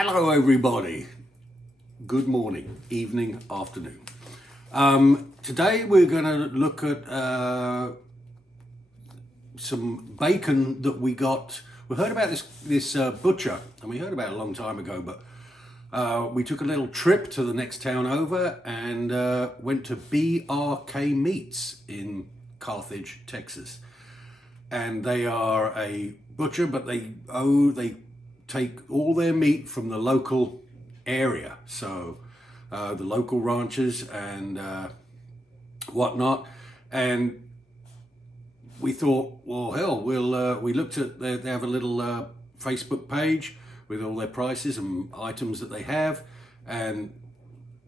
Hello everybody. Good morning, evening, afternoon. Today we're going to look at some bacon that we got. We heard about this butcher, and we heard about it a long time ago, but we took a little trip to the next town over and went to BRK Meats in Carthage, Texas. And they are a butcher, but they take all their meat from the local area, so the local ranchers and whatnot. And we thought, well, hell, we looked at they have a little Facebook page with all their prices and items that they have, and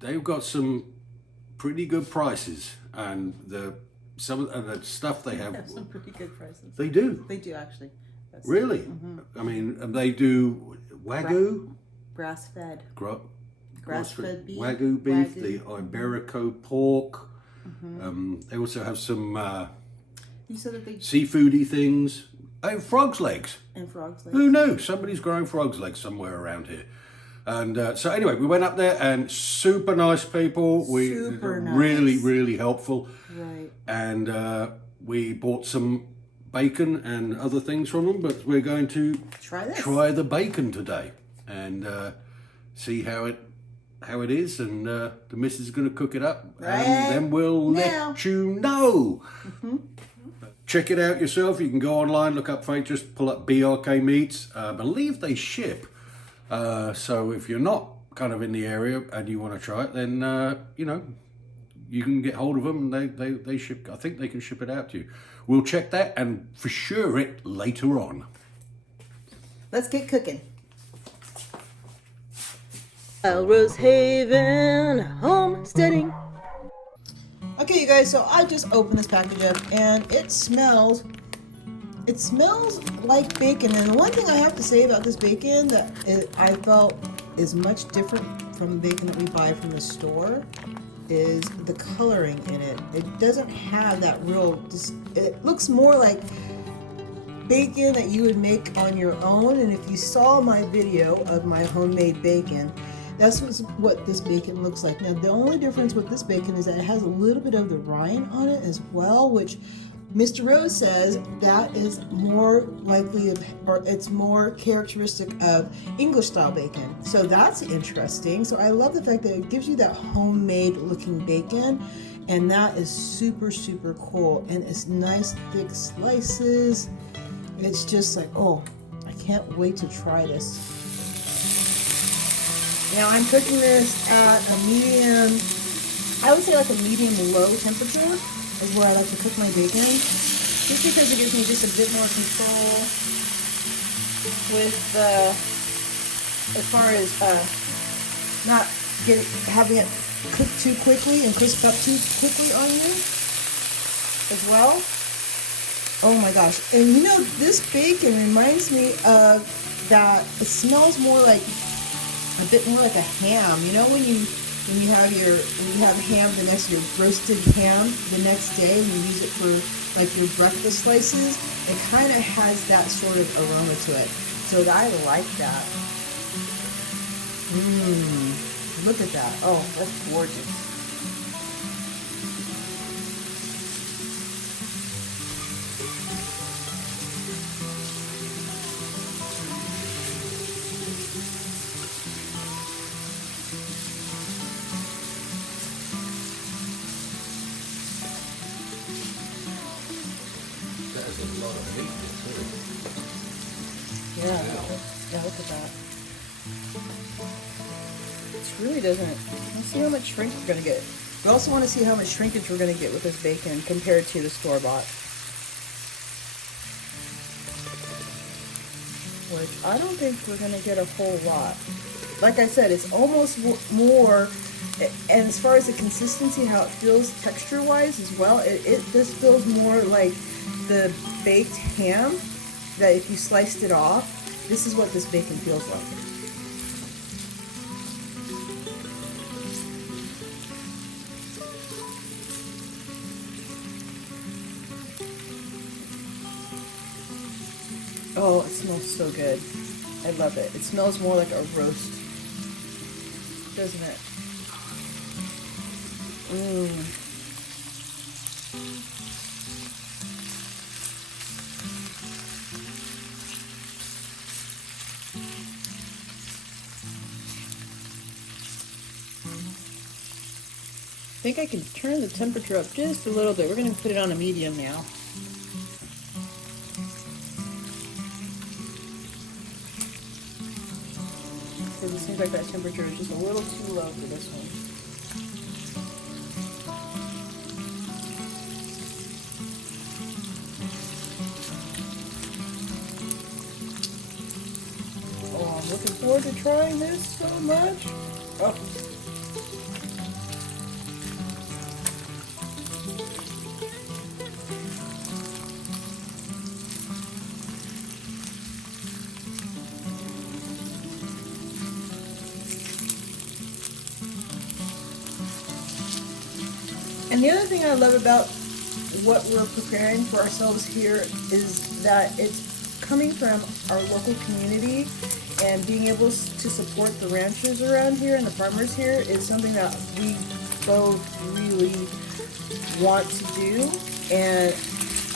they've got some pretty good prices. And some of the stuff they have some pretty good prices. They do. They do actually. That's Really? Mm-hmm. I mean, they do Wagyu, grass-fed beef, Wagyu beef, the Iberico pork. Mm-hmm. They also have some you said that they seafoody things. Oh, frog's legs. And frog's legs. Who knew? Somebody's growing frog's legs somewhere around here. And so anyway, we went up there, and super nice people. Super nice. Really helpful. Right. And we bought some bacon and other things from them, but we're going to try the bacon today and see how it is, and the missus is going to cook it up, and then we'll let you know. Mm-hmm. Check it out yourself. You can go online, look up, just pull up BRK Meats. I believe they ship, so if you're not kind of in the area and you want to try it, then you can get hold of them, and they ship. I think they can ship it out to you. We'll check that and for sure it later on. Let's get cooking. Rose Haven Homesteading. Okay, you guys, so I just opened this package up, and it smells like bacon. And the one thing I have to say about this bacon that I felt is much different from the bacon that we buy from the store is the coloring in it. It doesn't have that real, it looks more like bacon that you would make on your own. And if you saw my video of my homemade bacon, that's what this bacon looks like. Now, the only difference with this bacon is that it has a little bit of the rind on it as well, which Mr. Rose says that is more likely or it's more characteristic of English style bacon. So that's interesting. So I love the fact that it gives you that homemade looking bacon, and that is super cool. And it's nice thick slices. It's just like, oh, I can't wait to try this. Now I'm cooking this at a medium, I would say like a medium low temperature is where I like to cook my bacon, just because it gives me just a bit more control with as far as not having it cook too quickly and crisp up too quickly on you as well. Oh my gosh. And you know, this bacon reminds me of that, it smells more like a bit more like a ham. You know, when you have ham the next, your roasted ham the next day, and you use it for like your breakfast slices, it kind of has that sort of aroma to it. So I like that. Look at that. Oh, that's gorgeous. Yeah, look at that. It really doesn't. Let's see how much shrink we're going to get. We also want to see how much shrinkage we're going to get with this bacon compared to the store-bought. Which I don't think we're going to get a whole lot. Like I said, it's almost more, and as far as the consistency, how it feels texture-wise as well, this feels more like the baked ham, that if you sliced it off, this is what this bacon feels like. Oh, it smells so good. I love it. It smells more like a roast doesn't it? Mmm. I think I can turn the temperature up just a little bit. We're going to put it on a medium now. Because it seems like that temperature is just a little too low for this one. Oh, I'm looking forward to trying this so much. Oh. And the other thing I love about what we're preparing for ourselves here is that it's coming from our local community, and being able to support the ranchers around here and the farmers here is something that we both really want to do, and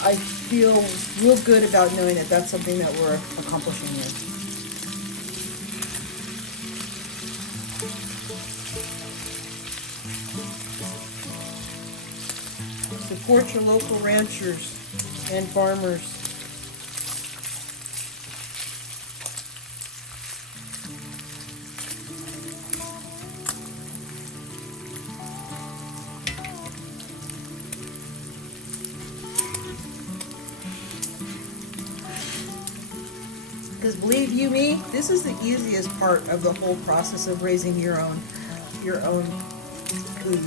I feel real good about knowing that that's something that we're accomplishing here. Support your local ranchers and farmers. Because believe you me, this is the easiest part of the whole process of raising your own food.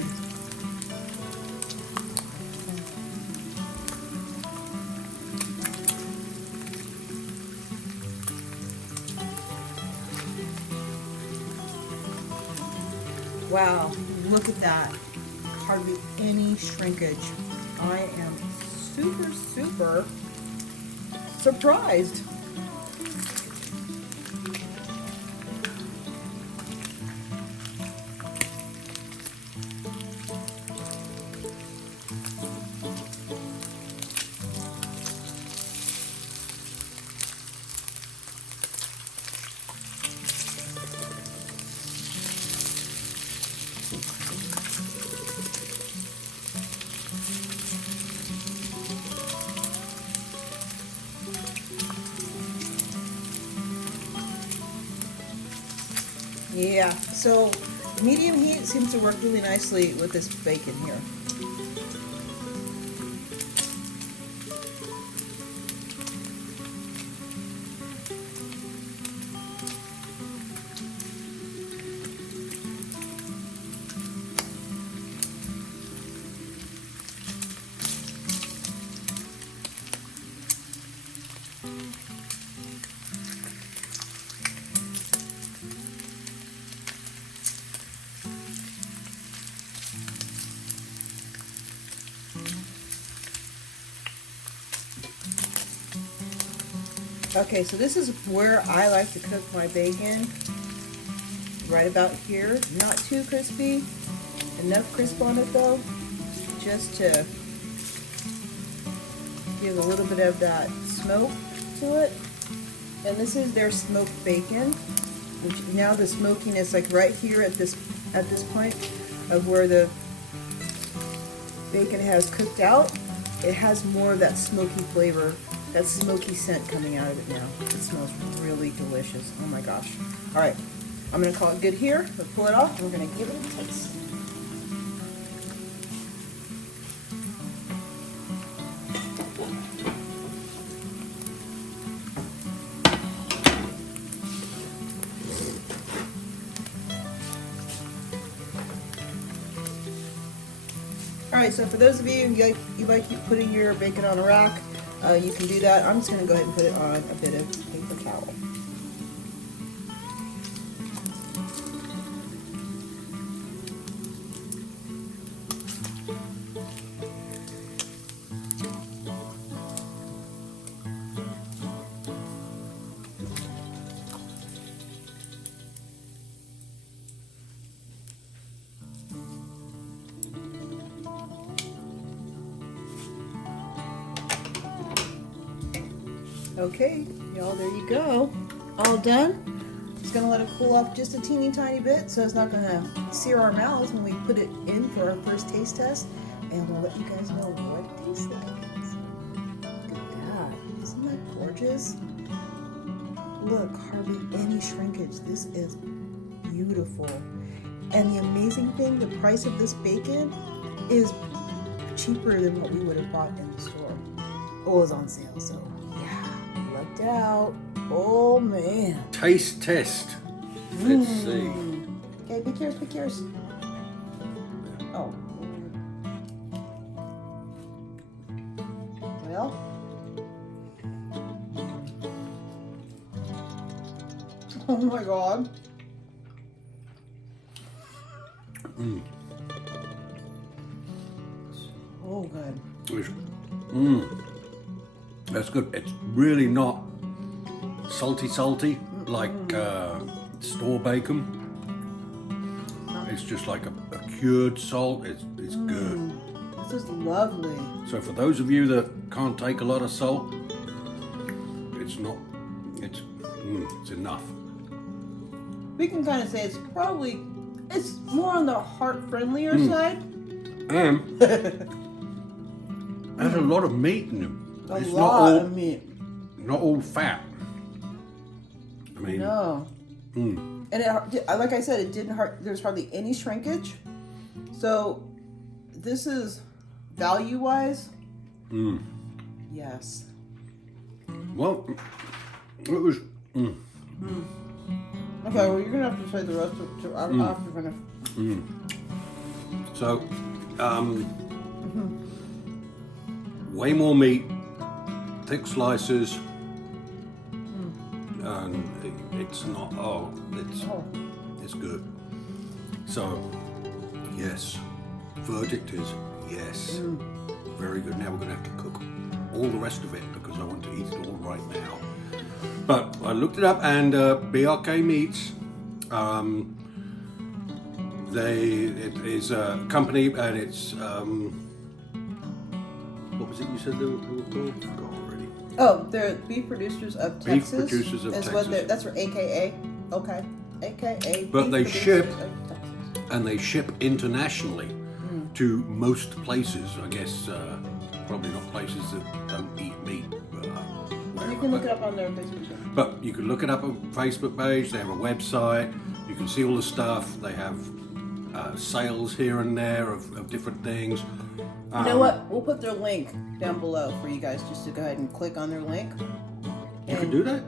Wow, look at that. Hardly any shrinkage. I am super, super surprised. Yeah, so medium heat seems to work really nicely with this bacon here. Okay, so this is where I like to cook my bacon, right about here. Not too crispy, enough crisp on it though, just to give a little bit of that smoke to it. And this is their smoked bacon, which now the smokiness, like right here at this point of where the bacon has cooked out, it has more of that smoky flavor, that smoky scent coming out of it now. It smells really delicious. Oh my gosh. All right, I'm gonna call it good here. We'll pull it off and we're gonna give it a taste. All right, so for those of you who like putting your bacon on a rack, you can do that. I'm just going to go ahead and put it on a bit of paper towel. Okay, y'all, there you go. All done. Just gonna let it cool off just a teeny tiny bit so it's not gonna sear our mouths when we put it in for our first taste test. And we'll let you guys know what it tastes like. Look at that. Isn't that gorgeous? Look, hardly any shrinkage. This is beautiful. And the amazing thing, the price of this bacon is cheaper than what we would have bought in the store. Oh, it was on sale, so yeah, lucked out. Oh man. Taste test. Let's see. Okay, pick yours, pick yours. Oh. Well. Oh my god. So good. That's good. It's really not salty like store bacon. It's just like a cured salt. It's good. This is lovely. So for those of you that can't take a lot of salt, it's not. It's enough. We can kind of say it's more on the heart-friendlier side. And there's a lot of meat in them. It's lot of meat. Not all fat. I mean, no. And like I said, it didn't hurt. There's hardly any shrinkage. So this is value-wise. Yes. Well, it was. Okay, well, you're gonna have to say the rest of it. After finish. So, way more meat, thick slices, and it's not. It's good. So, yes, verdict is yes, very good. Now we're gonna have to cook all the rest of it because I want to eat it all right now. But I looked it up, and BRK Meats. It is a company, and it's what was it you said they were called? I forgot already. Oh, they're beef producers of Texas. Beef producers of Texas. That's for AKA. Okay, AKA. But they beef ship, producers of Texas. and they ship internationally to most places. I guess probably not places that don't eat meat. But, You can look it up on their Facebook page. But you can look it up on Facebook page. They have a website. You can see all the stuff. They have sales here and there of different things. You know what? We'll put their link down below for you guys just to go ahead and click on their link. You can do that?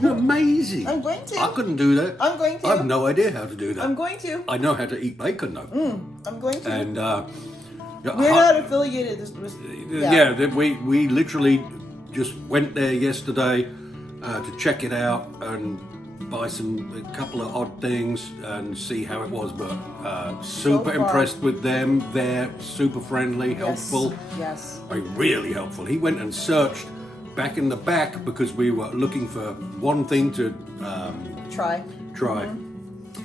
You're amazing. I'm going to. I couldn't do that. I'm going to. I have no idea how to do that. I'm going to. I know how to eat bacon though. I'm going to. And we're not affiliated. We literally just went there yesterday to check it out and buy a couple of odd things and see how it was. But super impressed with them. They're super friendly, helpful. Yes. I mean, really helpful. He went and searched back in the back because we were looking for one thing to try.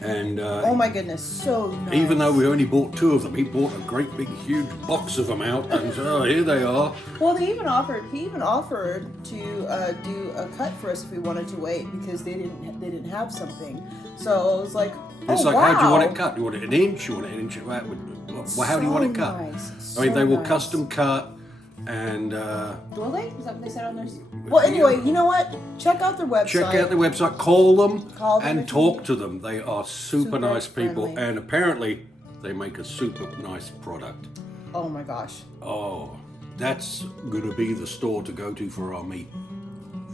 And oh my goodness, so nice. Even though we only bought 2 of them, he bought a great big huge box of them out, and here they are. Well, he even offered to do a cut for us if we wanted to wait because they didn't have something. So it was like, It's like, wow. how do you want it cut? Do you want it an inch? You want it an inch? Well, how do you want it cut? Nice. I mean, they will nice. custom cut, and will they? Is that what they said on theirs? Well, anyway, you know what? Check out their website. check out their website, call them and if talk you- to them. They are super nice people, friendly. and apparently they make a super nice product. Oh my gosh. Oh, that's going to be the store to go to for our meat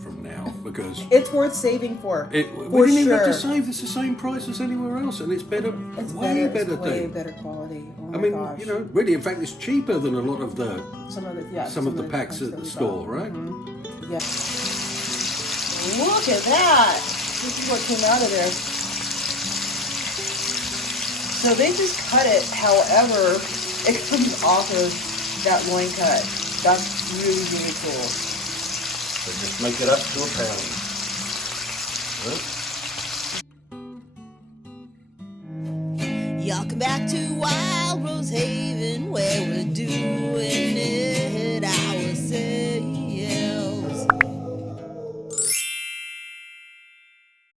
from now because It's worth saving for. we didn't even have to save. It's the same price as anywhere else, and it's better. It's way better it's way thing. better quality. Oh my I mean, gosh. you know, really, in fact, it's cheaper than a lot of the some of the packs at the store, right? Yeah. Look at that! This is what came out of there. So they just cut it however it comes off of that loin cut. That's really, really cool. So just make it up to a pound. Y'all come back to Wild Rose Haven where we're doing